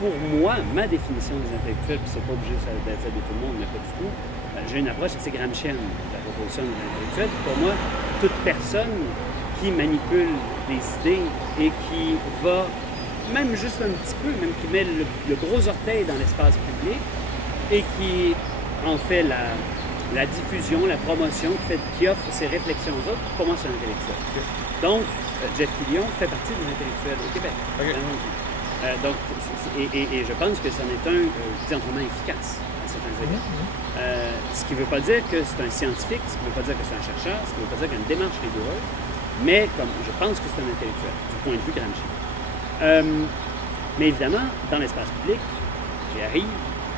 pour moi, ma définition des intellectuels, puis c'est pas obligé d'être celle de tout le monde, mais pas du tout, j'ai une approche assez gramscienne de la proposition des intellectuels. Pour moi, toute personne qui manipule des idées et qui va, même juste un petit peu, même qui met le gros orteil dans l'espace public et qui en fait la diffusion, la promotion, qui offre ses réflexions aux autres, pour moi, c'est un intellectuel. Okay. Donc, Jeff Fillion fait partie des intellectuels au Québec. Okay. Donc, je pense que c'en est un, entièrement efficace à certains égards. Ce qui ne veut pas dire que c'est un scientifique, ce qui ne veut pas dire que c'est un chercheur, ce qui ne veut pas dire qu'il y a une démarche rigoureuse, mais comme je pense que c'est un intellectuel, du point de vue Gramsci. Mais évidemment, dans l'espace public, j'y arrive,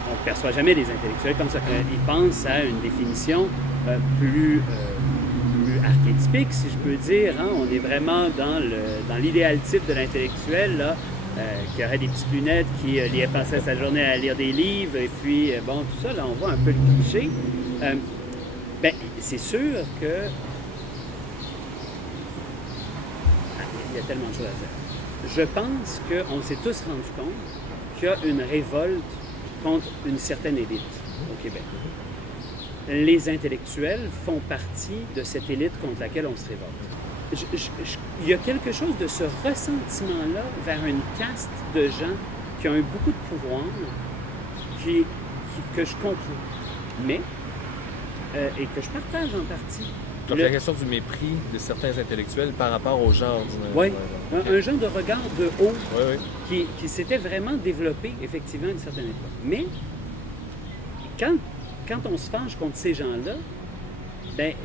on ne perçoit jamais les intellectuels comme ça. Ils pensent à une définition plus archétypique, si je peux dire. Hein? On est vraiment dans l'idéal type de l'intellectuel, là, qui aurait des petites lunettes, qui passerait sa journée à lire des livres, et puis, bon, tout ça, là, on voit un peu le cliché. C'est sûr que... il y a tellement de choses à dire. Je pense qu'on s'est tous rendu compte qu'il y a une révolte contre une certaine élite au Québec. Les intellectuels font partie de cette élite contre laquelle on se révolte. Il y a quelque chose de ce ressentiment-là vers une caste de gens qui ont eu beaucoup de pouvoir que je comprends, mais et que je partage en partie. Donc la question du mépris de certains intellectuels par rapport au genre ordinaire. Oui, un genre de regard de haut qui s'était vraiment développé effectivement à une certaine époque. Mais quand on se fâche contre ces gens-là,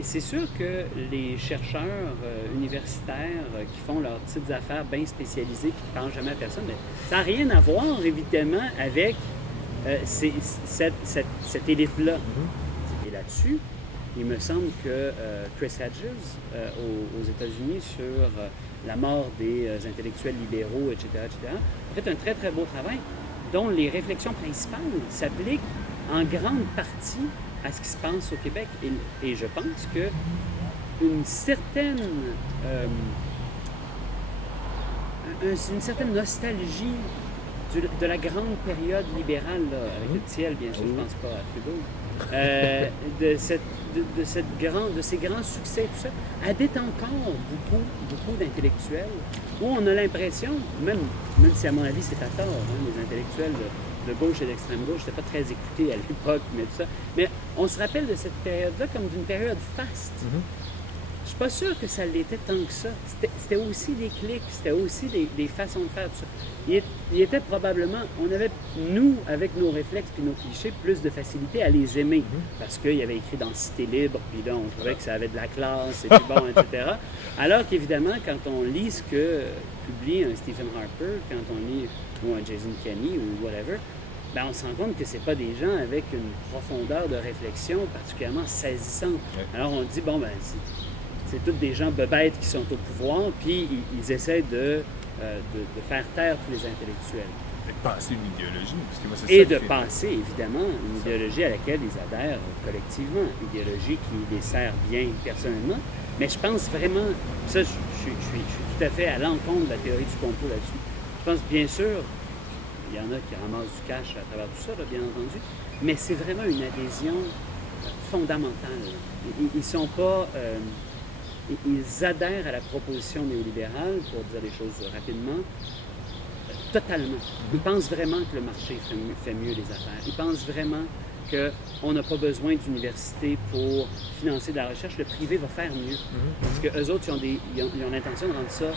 c'est sûr que les chercheurs universitaires qui font leurs petites affaires bien spécialisées qui ne parlent jamais à personne, ça n'a rien à voir évidemment avec cette élite-là. Et là-dessus, il me semble que Chris Hedges, aux États-Unis, sur la mort des intellectuels libéraux, etc., a fait un très, très beau travail dont les réflexions principales s'appliquent en grande partie à ce qui se passe au Québec. Et je pense qu'une certaine nostalgie de la grande période libérale, là, avec le tiel, bien sûr, je ne pense pas à Trudeau, de ces grands succès, tout ça, habite encore beaucoup d'intellectuels, où on a l'impression, même si à mon avis c'est à tort, les intellectuels de gauche et d'extrême gauche n'étaient pas très écoutés à l'époque, mais tout ça, mais on se rappelle de cette période-là comme d'une période faste. Je suis pas sûr que ça l'était tant que ça. C'était aussi des clics, c'était aussi des façons de faire, tout ça. Il était probablement, on avait, nous, avec nos réflexes et nos clichés, plus de facilité à les aimer, parce qu'il y avait écrit dans Cité libre, puis là, on trouvait que ça avait de la classe, et puis bon, etc. Alors qu'évidemment, quand on lit ce que publie un Stephen Harper, quand on lit ou un Jason Kenney ou whatever, on se rend compte que c'est pas des gens avec une profondeur de réflexion particulièrement saisissante. Alors on dit, c'est tous des gens bebêtes qui sont au pouvoir, puis ils essaient de faire taire tous les intellectuels. Et de passer une idéologie. Parce que moi, c'est et ça de passer, évidemment, une idéologie à laquelle ils adhèrent collectivement. Une idéologie qui les sert bien personnellement. Mais je pense vraiment, ça, je suis tout à fait à l'encontre de la théorie du complot là-dessus. Je pense, bien sûr, il y en a qui ramassent du cash à travers tout ça, là, bien entendu, mais c'est vraiment une adhésion fondamentale. Ils sont pas... ils adhèrent à la proposition néolibérale, pour dire les choses rapidement, totalement. Ils pensent vraiment que le marché fait mieux les affaires. Ils pensent vraiment qu'on n'a pas besoin d'université pour financer de la recherche. Le privé va faire mieux. Parce qu'eux autres, ils ont l'intention de rendre ça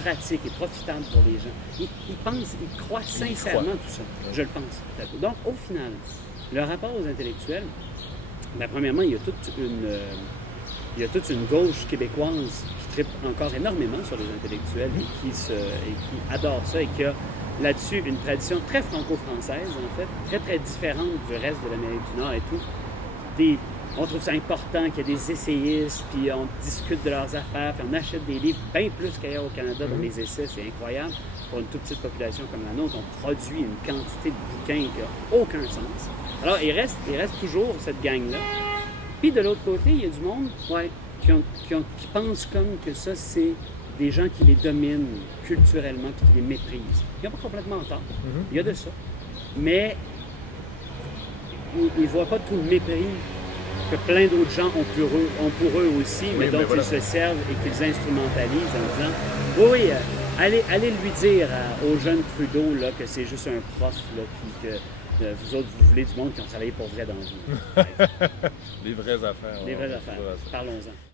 pratique et profitable pour les gens. Ils croient sincèrement tout ça. Je le pense. Donc, au final, le rapport aux intellectuels, premièrement, il y a toute une gauche québécoise qui tripe encore énormément sur les intellectuels et qui adore ça et qui a là-dessus une tradition très franco-française, en fait, très, très différente du reste de l'Amérique du Nord et tout. On trouve ça important qu'il y ait des essayistes, puis on discute de leurs affaires, puis on achète des livres bien plus qu'ailleurs au Canada dans les essais. C'est incroyable. Pour une toute petite population comme la nôtre, on produit une quantité de bouquins qui n'a aucun sens. Alors, il reste toujours cette gang-là. Puis de l'autre côté, il y a du monde qui pensent comme que ça, c'est des gens qui les dominent culturellement et qui les méprisent. Ils n'ont pas complètement tort. Il y a de ça. Mais ils ne voient pas tout le mépris que plein d'autres gens ont pour eux aussi, mais dont ils se servent et qu'ils instrumentalisent en disant « Oui, allez lui dire au jeune Trudeau là, que c'est juste un prof, là, puis que vous autres, vous voulez du monde qui ont travaillé pour vrai dans la vie. » Les vraies affaires. Les vraies affaires. Parlons-en.